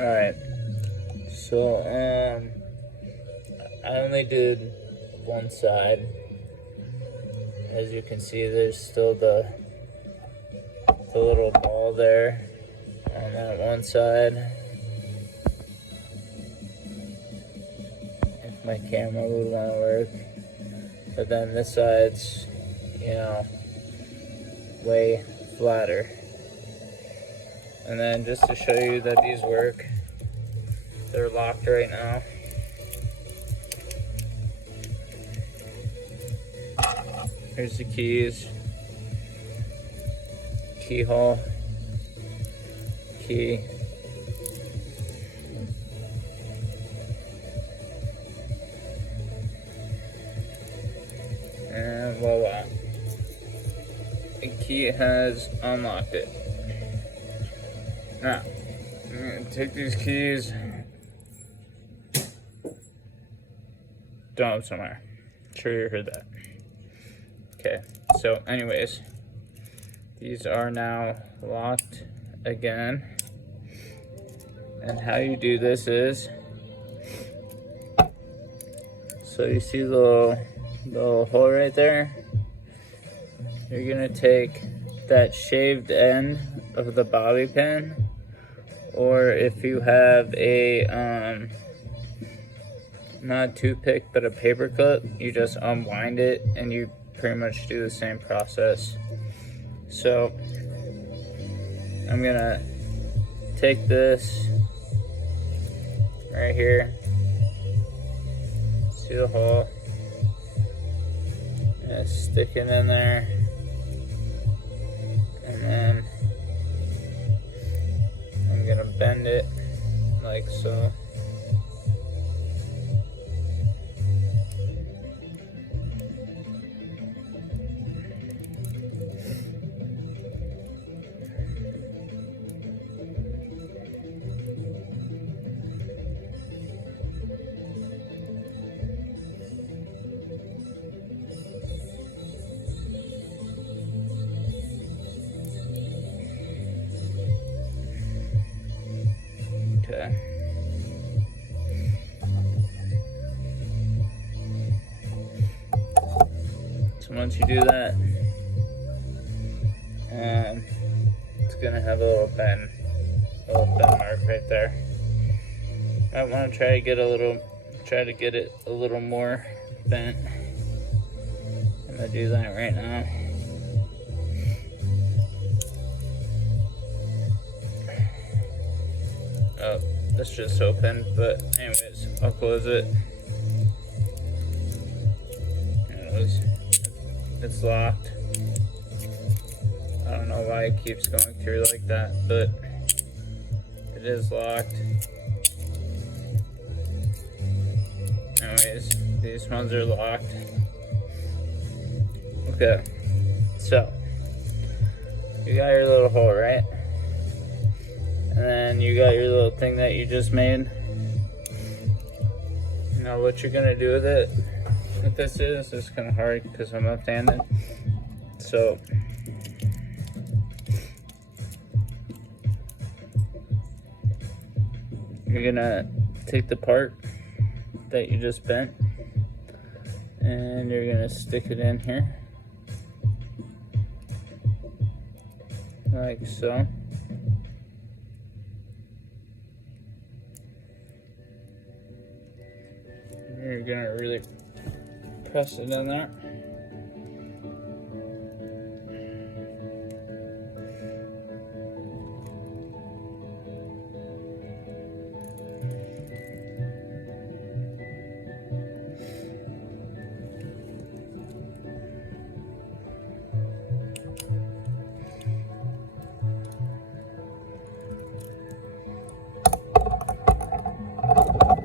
Alright, so I only did one side. As you can see, there's still the little ball there on that one side. If my camera would want to work. But then this side's, way flatter. And then just to show you that these work, they're locked right now. Here's the keys, keyhole, key. And voila. The key has unlocked it. Now, I'm gonna take these keys, dump them somewhere. Sure you heard that. Okay, so anyways, these are now locked again. And how you do this is, so you see the little hole right there? You're gonna take that shaved end of the bobby pin, or if you have a, not a toothpick, but a paper clip, you just unwind it and you pretty much do the same process. So I'm gonna take this right here, see the hole, and stick it in there, and then I'm gonna bend it like so. Okay. So once you do that, it's gonna have a little bend mark right there. I want to try to get it a little more bent. I'm gonna do that right now. Oh, this just opened, but anyways, I'll close it. It's locked. I don't know why it keeps going through like that, but it is locked. Anyways, these ones are locked. Okay, so you got your little hole, right? And then you got your little thing that you just made. Now what you're gonna do with it, what this is, it's kind of hard because I'm left-handed. So you're gonna take the part that you just bent and you're gonna stick it in here like so. You're gonna really press it in there.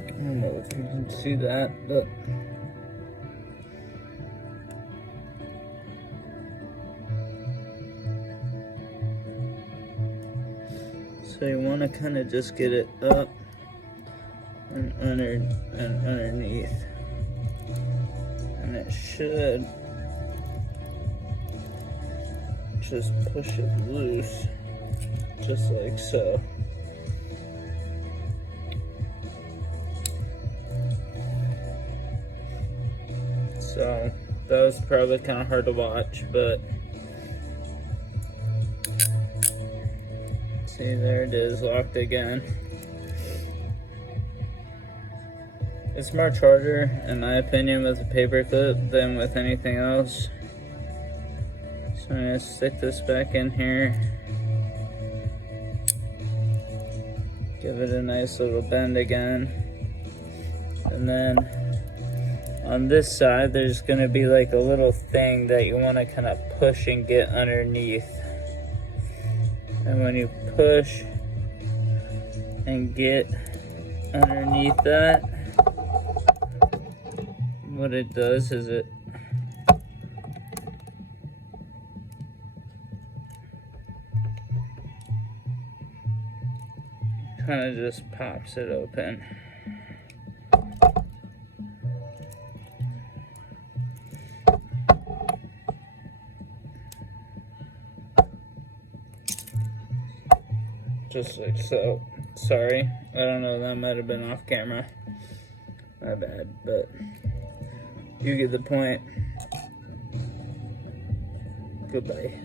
I don't know if you can see that, but so you want to kind of just get it up and underneath, and it should just push it loose, just like so. So that was probably kind of hard to watch, but see, there it is, locked again. It's much harder, in my opinion, with a paper clip than with anything else. So I'm gonna stick this back in here. Give it a nice little bend again. And then on this side, there's gonna be like a little thing that you wanna kind of push and get underneath. And when you push and get underneath that, what it does is it kind of just pops it open. Just like so. Sorry, I don't know, that might have been off camera. My bad, but you get the point. Goodbye.